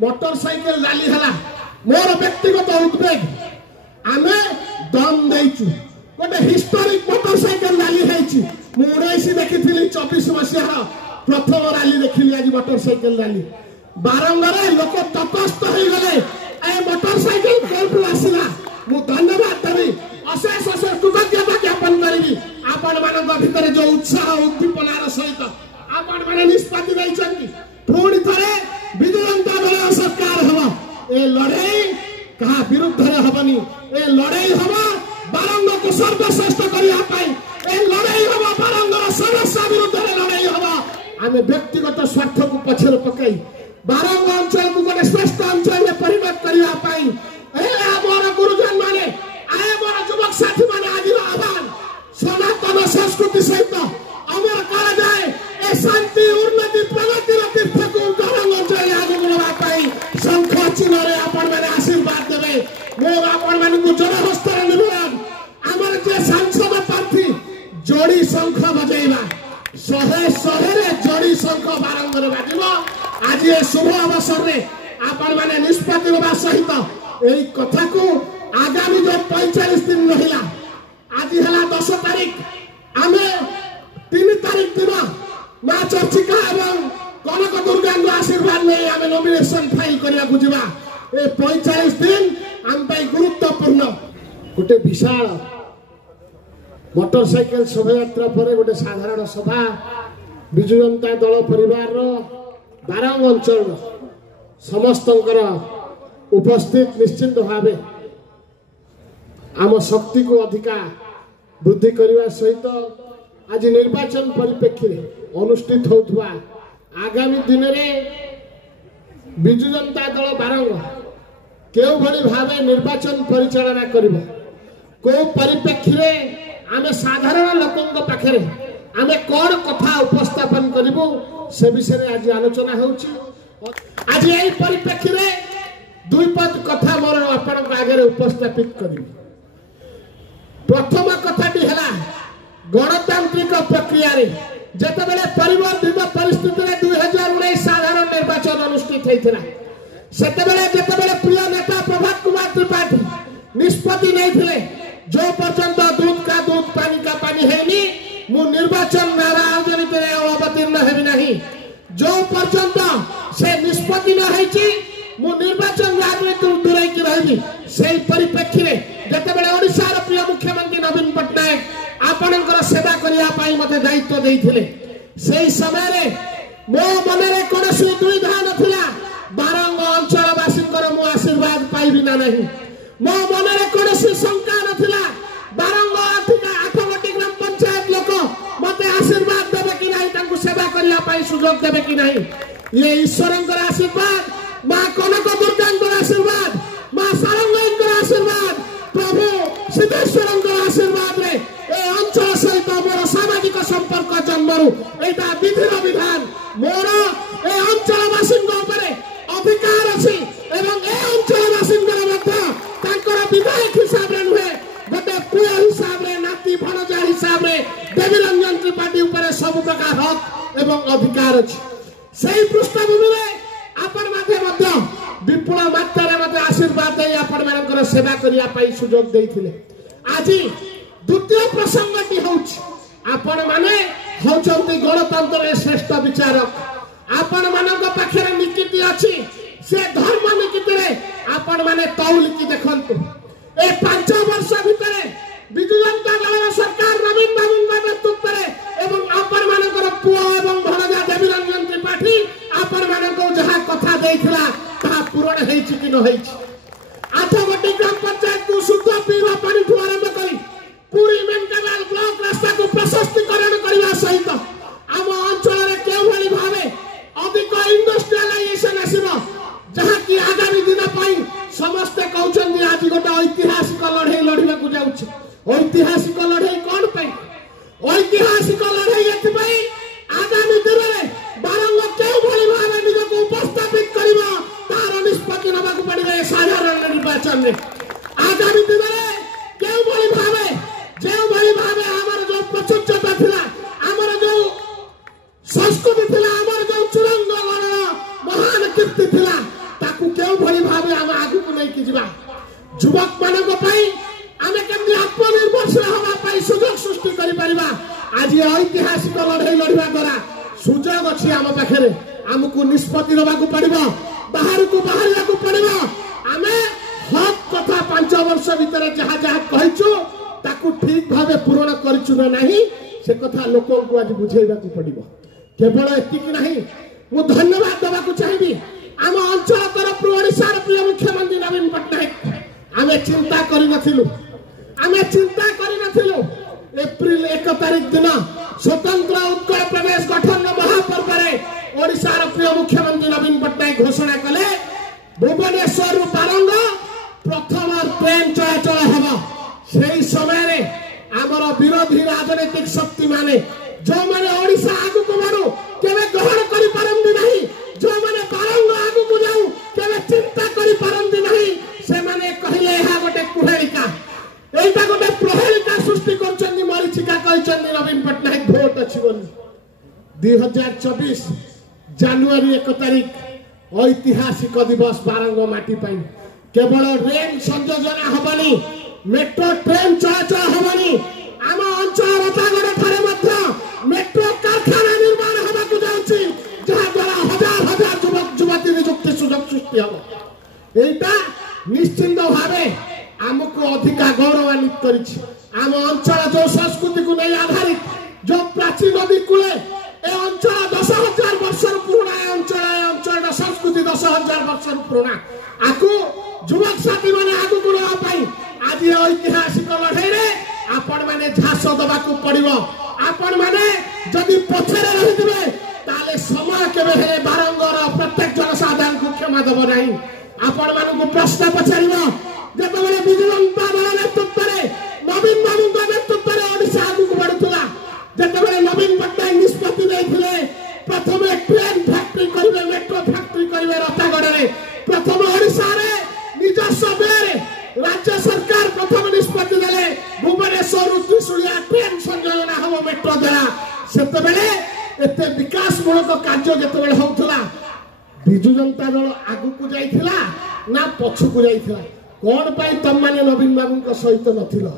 Motorcycle rally हला मोर व्यक्तिगत उद्वेग आमे दम देइछु गोटे हिस्टोरिक मोटरसाइकेल रैली हेछि मु 19 देखिथिली 24 मसिया प्रथम रैली देखिली आज मोटरसाइकेल रैली बारंबार लोक तटस्थ हो गले ए मोटरसाइकेल कोठू आसिला मु धन्यवाद देबी अशेष अशेष कृतज्ञता ज्ञापन करी आपण मानक भितर जो उत्साह उद्दीपनार सहित आपण माने निष्पत्ति दैछन्ती पुणी थरे विजु जनता दल सरकार हवा ए लड़ाई कहा विरुद्ध रे हबनी ए लड़ाई हवा बारंग को सर्वश्रेष्ठ करिया पाई ए लड़ाई हवा बारंग समस्या विरुद्ध रे लड़ाई हवा आमे व्यक्तिगत स्वार्थ को पछर पकाई बारंग अंचल को गोटे श्रेष्ठ अंचल में परिणत करिया पाई ए हमर गुरुजन माने आए मोर युवक साथी माने आज आह्वान सनातन संस्कृति सहित अमर करा जाए ए शांति उन्नति प्रगति तीर्थ को बारंग अंचल आगे बढ़वा पाई शंख चिन्ह रे आपण माने आशीर्वाद देबे मो आपण माने को जन हस्तर निवेदन हमर जे सांसद प्रार्थी जोड़ी शंख बजेइबा शहे रे जोड़ी शंख बारंग रे बाजिबो आज ये शुभ अवसर रे आपण माने निष्पत्ति होबा सहित एई कथा को आगामी जो 45 दिन रहिला आज हला 10 तारीख आमे 3 तारीख दिन मां चर्चिका एवं कनक दुर्गा आशीर्वाद ने आमे नॉमिनेशन फाइल करिया बुझिबा ए 45 दिन आम पई गुरुत्वपूर्ण गोटे विशाल मोटरसाइकेल शोभायात्रा पर गोटे साधारण सभा विजु जनता दल परिवार बारंग अंचल समस्त उपस्थित निश्चित भावे आम शक्ति को अधिका वृद्धि करने सहित आज निर्वाचन परिप्रेक्षी अनुष्ठित होता आगामी दिन में विजु जनता दल बारंग केउ भली भावे निर्वाचन परिचालना करिबो को परिप्रेक्षी आमे साधारण लोकंक पाखरे आमे कोन कथा उपस्थापन करिबो से विषय आज आलोचना होउची आज एई परिप्रेक्षी रे दुई पद कथा मोर आपण आगे उपस्थापित करिबो प्रथम कथाटी हला गणतांत्रिक प्रक्रिया रे जेतेबेले परिवर्तित परिस्थिति रे 2019 साधारण निर्वाचन अनुष्ठित हेतिला सेतेबेले जेतेबेले प्रिय नेता प्रभात कुमार त्रिपाठी निष्पत्ति नै थिले जो पर्यंत दूध का दूध पानी का पानी हैनी मु निर्वाचन राजनीति रे अवतीर्ण हेबि नहीं जो पर्यंत से निष्पत्ति न हैची मु निर्वाचन राजनीति दूरै कि रहबी सेही परिप्रेक्षी रे जेतेबेले ओडिसा रो प्रिय मुख्यमंत्री नवीन पटनायक आपनकर सेवा करिया पाई मते दायित्व देइथिले सेही समय रे मो मन रे कोनोसी दुविधा नथिला बारंग अंचल वासींकर मु आशीर्वाद पाइबि ना नहीं मो मन रे कोनोसी शंका नथिला बारंग अधिका 8 गोटी ग्राम पंचायत लोक मते आशीर्वाद देबे कि नहीं तांकु सेवा करिया पाई सुयोग देबे कि नहीं ये ईश्वरंकर आशीर्वाद मां कनक दुर्गांकर आशीर्वाद मां सारंगईंकर आशीर्वाद प्रभु सिद्धेश्वरंकर आशीर्वाद रे ए अंचल सहित मोर सामाजिक संपर्क जन्मरु एटा विधि विधान मोर ए अंचलवासींक उपरे अधिकार अछि एवं ए अंचलवासींकर मध्य तांकर विधायक हिसाब रे नुहे गोटे पुय हिसाब रे नाती भणजा हिसाब रे देवी रंजन त्रिपाठी उपरे सब प्रकार हक एवं अधिकार अछि सेही पृष्ठभूमि रे आपण माथे मध्य विपुल मात्रा रे मते आशीर्वाद दे आपण मानकर सेवा करिया पाई सुयोग देइथिले आज द्वितीय प्रसंगटी होउछ आपण माने होचंती गणतंत्र रे श्रेष्ठ विचारक आपण मानक पाखरे निकिति अछि से धर्म निकिति रे आपण माने तौलिकी देखंतु ए 5 वर्ष भितरे विजु जनता दल सरकार नवीन बाबूंका नेतृत्व रे एवं आपण मानकर पुआ एवं भणजा देवी रंजन त्रिपाठी आपण मानक जहा कथा देइथिला ता पूर्ण हेछि कि न हेछि 8 गोटी ग्राम पंचायत को शुद्ध पीवा पानी ठु आरंभ करी पूरी मेंकालाल ब्लॉक रास्ता को प्रशस्तीकरण करबा सहित आम अंचल रे केउ भली भावे अधिक इंडस्ट्रियलाइजेशन आसीबो जहा कि आगामी दिन पई समस्त कहउछन आज गोटे ऐतिहासिक लड़ाई लड़िबा को जाउछ ऐतिहासिक लड़ाई कोन पई ऐतिहासिक लड़ाई एथि पई आगामी दिन रे बारंग केउ भली भावे निज को उपस्थापित करबा तार निष्पत्ति नबा को पड़िबे साधारण निर्वाचन रे आगामी दिन रे केउ भली भावे जेउ भली भावे हमर जो प्रचुरता थिला हमर जो संस्कृति थिला हमर जो चुरंग गण महान कीर्ति थिला ठीक भाव पूरण कर नहीं से कथा लोक आज बुझेगा पड़ो। केवल एतिक नहीं मु धन्यवाद देवाक चाहिए आम अंचल तरफ ओडिशार प्रिय मुख्यमंत्री नवीन पट्टनायक आमे चिंता करिनथिलु एप्रिल 1 तारिख दिन स्वतंत्र उत्कल प्रदेश गठन महापर्व में ओडिशार प्रिय मुख्यमंत्री नवीन पट्टनायक घोषणा कले भुवनेश्वर बारंग प्रथम ट्रेन चलाचल हम से समय आमर विरोधी राजनीतिक शक्ति माने जो माने ओडिशा आगु को बढ़ू केवे ग्रहण करि पारंदी नहीं जो माने बारंग आगु को जाऊ केवे चिंता करि पारंदी नहीं से माने कहिले एहा गोटे कुहेलिका एटा गोटे प्रहेलिका सृष्टि करचंदी मरीचिका कहचंदी नवीन पट्टनायक भोट अछि बोली 2024 जनवरी 1 तारिख ऐतिहासिक दिवस बारंग माटी पाई केवल रेल संयोजन हबनी मेट्रो ट्रेन चलाचल हबनी आम अंचल रतागड़ ठारे मध्य मेट्रो कारखाना निर्माण होगा जाउछि जहा द्वारा हजार हजार युवक युवती नियुक्ति सुयोग सृष्टि हम एटा निश्चिंत भावे आमको अधिका गौरवान्वित करिछि आम अंचल जो संस्कृति को नहीं आधारित जो प्राचीन नदी कूले ए अंचल 10,000 वर्ष पुराना अंचल संस्कृति 10,000 वर्ष पुराना आकु युवक साथी माने आगु को रहा पाई आज ऐतिहासिक लड़ाई रे आपण माने झास दबाकू पड़िबो आपण माने जदि पछरे रहिदिबे ताले समय केबे हेले बारंगर प्रत्येक जनसाधारण को क्षमा दब नहीं आपण मानू प्रश्न पछारिबो जेतबेले बिजु जनता दल नेतृत्व रे नवीन बाबू का नेतृत्व रे ओडिशा आगु को बढ़ुतला जेतबेले नवीन पट्टनायक निष्पत्ति दैथिले प्रथमे ट्रेन फैक्ट्री करिवे मेट्रो फैक्ट्री करिवे रतागड़ रे प्रथम ओडिशा रे निजस्व रे राज्य सरकार प्रथम निष्पत्ति देले भुवनेश्वर त्रिशूलिया ट्रेन संयोजन हम मेट्रो द्वारा सेतबेले एते विकास मूलक कार्य जेतबेले होउथला बिजु जनता दल आगु को जाइथिला ना पछु को जाइथिला कोन पाई तम माने नवीन बाबू सहित नथिला